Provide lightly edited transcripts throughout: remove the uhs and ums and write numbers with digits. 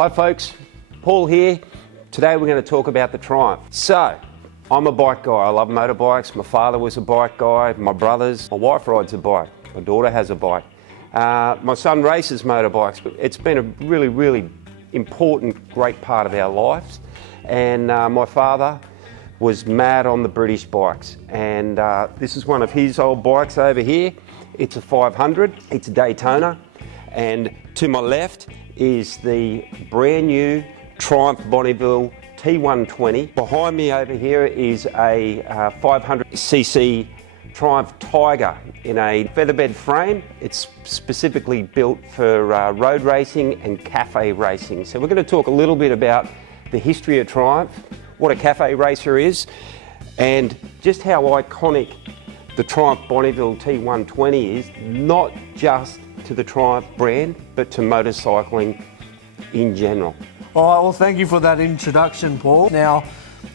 Hi folks, Paul here. Today we're going to talk about the Triumph. So, I'm a bike guy. I love motorbikes. My father was a bike guy, my brothers. My wife rides a bike. My daughter has a bike. My son races motorbikes. But it's been a really important, great part of our lives. And my father was mad on the British bikes. And this is one of his old bikes over here. It's a 500. It's a Daytona. And to my left is the brand new Triumph Bonneville T120. Behind me over here is a 500cc Triumph Tiger in a featherbed frame. It's specifically built for road racing and cafe racing. So we're going to talk a little bit about the history of Triumph, what a cafe racer is, and just how iconic the Triumph Bonneville T120 is, not just to the Triumph brand, but to motorcycling in general. All right, well, thank you for that introduction, Paul. Now,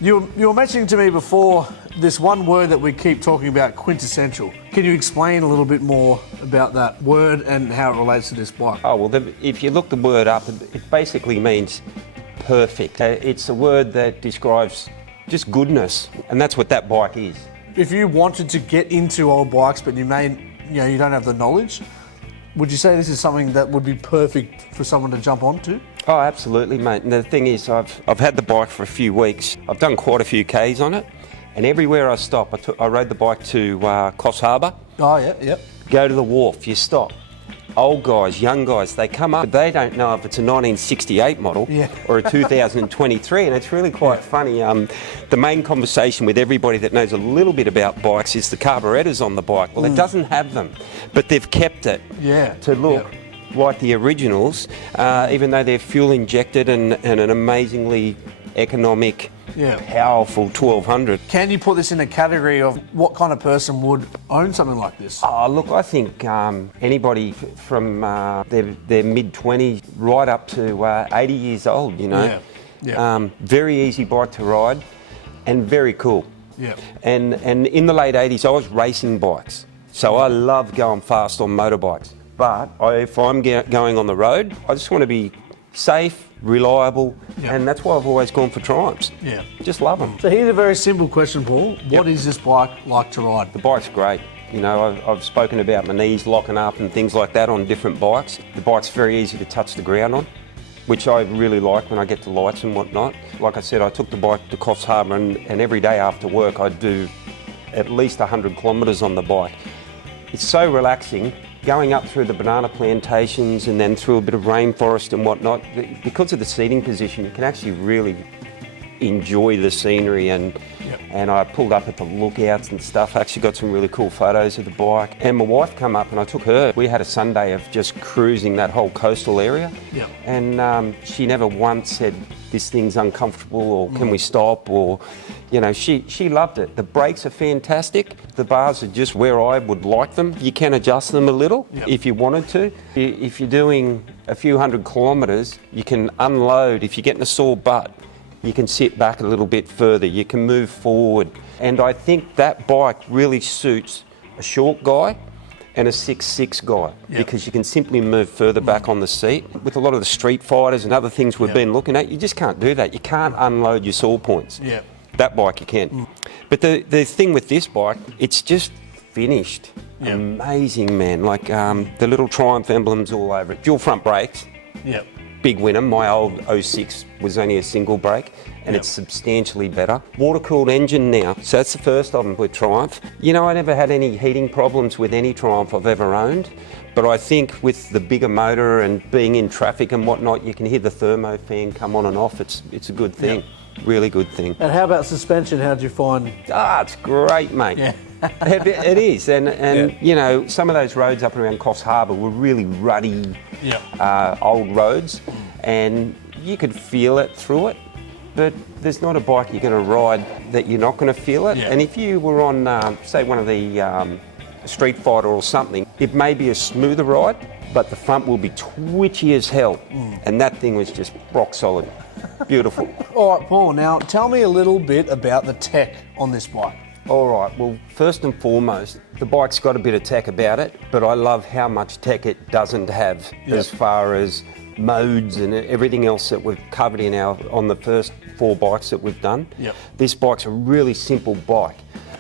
you were mentioning to me before this one word that we keep talking about, quintessential. Can you explain a little bit more about that word and how it relates to this bike? Oh, well, if you look the word up, it basically means perfect. It's a word that describes just goodness, and that's what that bike is. If you wanted to get into old bikes, but you don't have the knowledge, would you say this is something that would be perfect for someone to jump onto? Oh, absolutely, mate. And the thing is, I've had the bike for a few weeks. I've done quite a few Ks on it, and everywhere I stop, I rode the bike to Coffs Harbour. Oh, yeah, yep. Go to the wharf, you stop. Old guys, young guys, they come up, but they don't know if it's a 1968 model or a 2023, and it's really quite funny. The main conversation with everybody that knows a little bit about bikes is the carburetors on the bike. Well, it doesn't have them, but they've kept it to look like the originals, even though they're fuel injected and an amazingly economic, powerful 1200. Can you put this in a category of what kind of person would own something like this? Oh, look, I think anybody from their mid-20s right up to 80 years old, you know. Very easy bike to ride and very cool. And in the late 80s, I was racing bikes. So I love going fast on motorbikes. But if I'm going on the road, I just want to be safe, reliable, and that's why I've always gone for Triumphs. Just love them. So here's a very simple question, Paul. What is this bike like to ride? The bike's great. You know, I've spoken about my knees locking up and things like that on different bikes. The bike's very easy to touch the ground on, which I really like when I get to lights and whatnot. Like I said, I took the bike to Coffs Harbour and every day after work I'd do at least 100 kilometres on the bike. It's so relaxing. Going up through the banana plantations and then through a bit of rainforest and whatnot, because of the seating position, you can actually really enjoy the scenery. And I pulled up at the lookouts and stuff. I actually got some really cool photos of the bike. And my wife came up and I took her. We had a Sunday of just cruising that whole coastal area. And she never once said, this thing's uncomfortable or can we stop, or, you know, she loved it. The brakes are fantastic. The bars are just where I would like them. You can adjust them a little if you wanted to. If you're doing a few hundred kilometres, you can unload. If you're getting a sore butt, you can sit back a little bit further. You can move forward. And I think that bike really suits a short guy and a 6'6" guy, because you can simply move further back on the seat. With a lot of the street fighters and other things we've been looking at, you just can't do that. You can't unload your sore points. That bike you can. But the thing with this bike, it's just finished. Amazing, man. Like the little Triumph emblems all over it. Dual front brakes. Big winner. My old 06 was only a single brake, and it's substantially better. Water-cooled engine now, so that's the first of them with Triumph. You know, I never had any heating problems with any Triumph I've ever owned, but I think with the bigger motor and being in traffic and whatnot, you can hear the thermo fan come on and off. It's a good thing, really good thing. And how about suspension? How'd you find? It's great, mate. It is, and you know, some of those roads up around Coffs Harbour were really ruddy, old roads, and you could feel it through it. But there's not a bike you're going to ride that you're not going to feel it. And if you were on, say, one of the Street Fighter or something, it may be a smoother ride, but the front will be twitchy as hell. And that thing was just rock solid. Beautiful. All right, Paul, now tell me a little bit about the tech on this bike. All right, well, first and foremost, the bike's got a bit of tech about it, but I love how much tech it doesn't have as far as modes and everything else that we've covered on the first 4 bikes that we've done. Yep. This bike's a really simple bike.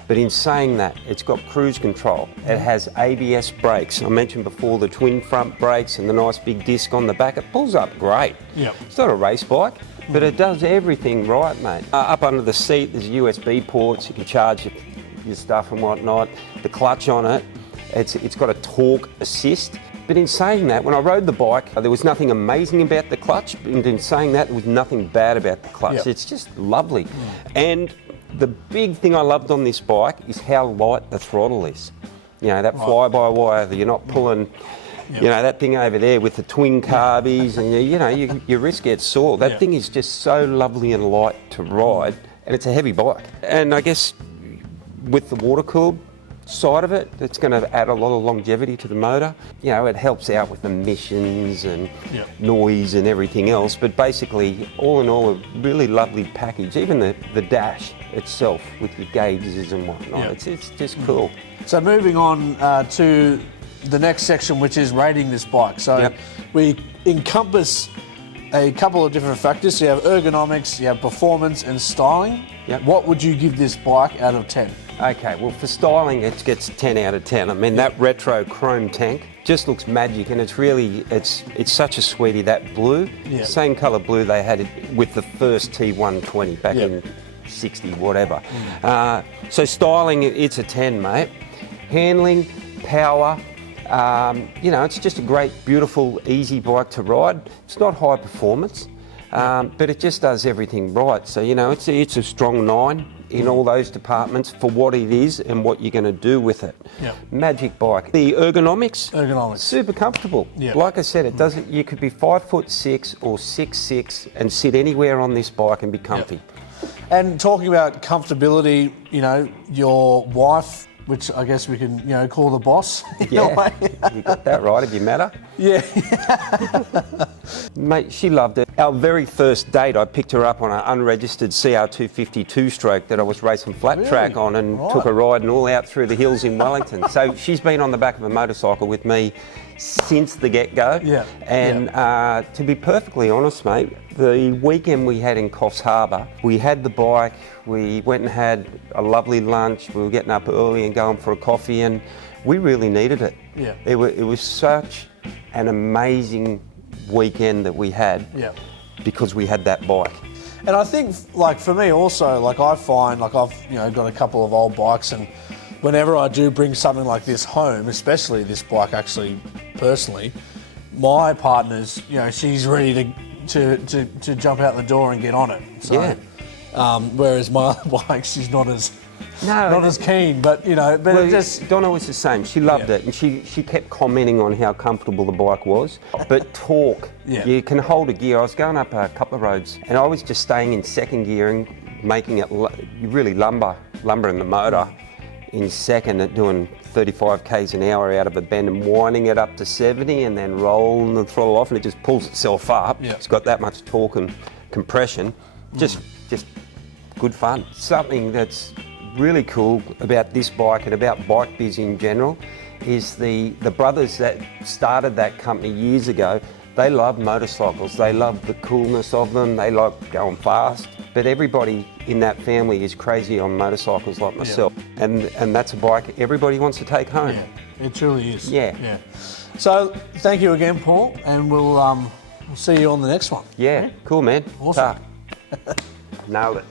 But in saying that, it's got cruise control. It has ABS brakes. I mentioned before the twin front brakes and the nice big disc on the back. It pulls up great. Yep. It's not a race bike, but it does everything right, mate. Up under the seat, there's USB ports. You can charge your stuff and whatnot. The clutch on it, it's got a torque assist. But in saying that, when I rode the bike, there was nothing amazing about the clutch. And in saying that, there was nothing bad about the clutch. Yep. It's just lovely. And the big thing I loved on this bike is how light the throttle is. You know, that fly-by-wire, that you're not pulling, you know, that thing over there with the twin carbies and, you know, your wrist gets sore. That thing is just so lovely and light to ride, and it's a heavy bike. And I guess with the water-cooled side of it, it's going to add a lot of longevity to the motor. You know, it helps out with emissions and noise and everything else, but basically, all in all, a really lovely package. Even the dash itself with your gauges and whatnot, it's just cool. So moving on to the next section, which is rating this bike. So we encompass a couple of different factors. So you have ergonomics, you have performance and styling. What would you give this bike out of 10? Okay, well for styling it gets 10 out of 10. I mean that retro chrome tank just looks magic, and it's really, it's such a sweetie. That blue, same colour blue they had with the first T120 back in 60, whatever. So styling, it's a 10, mate. Handling, power, you know, it's just a great, beautiful, easy bike to ride. It's not high performance, but it just does everything right. So, you know, it's a strong 9 in all those departments for what it is and what you're going to do with it. Magic bike. The ergonomics, super comfortable. Like I said, it doesn't. You could be 5'6" or 6'6" and sit anywhere on this bike and be comfy. And talking about comfortability, you know, your wife, which I guess we can, you know, call the boss. Yeah, you got that right. Have you met her? Yeah. Mate, she loved it. Our very first date, I picked her up on an unregistered CR250 two-stroke that I was racing flat track on, and took a ride and all out through the hills in Wellington. So she's been on the back of a motorcycle with me since the get-go. And to be perfectly honest, mate, the weekend we had in Coffs Harbour, we had the bike, we went and had a lovely lunch, we were getting up early and going for a coffee, and we really needed it. It was such an amazing weekend that we had because we had that bike. And I think, like for me also, like I find, like I've, you know, got a couple of old bikes, and whenever I do bring something like this home, especially this bike actually personally, my partner's, you know, she's ready to jump out the door and get on it. So, whereas my other bike, she's not as keen, but you know, but Donna was the same. She loved it, and she kept commenting on how comfortable the bike was. But torque, you can hold a gear. I was going up a couple of roads, and I was just staying in second gear and making it really lumbering the motor in second at doing 35 k's an hour out of a bend and winding it up to 70 and then rolling the throttle off, and it just pulls itself up. It's got that much torque and compression. Just good fun. Something that's really cool about this bike and about Bikebiz in general is the brothers that started that company years ago. They love motorcycles. They love the coolness of them. They like going fast. But everybody in that family is crazy on motorcycles like myself. And that's a bike everybody wants to take home. It truly is. Yeah. So thank you again, Paul, and we'll see you on the next one. Yeah, cool, man. Awesome. Nailed it.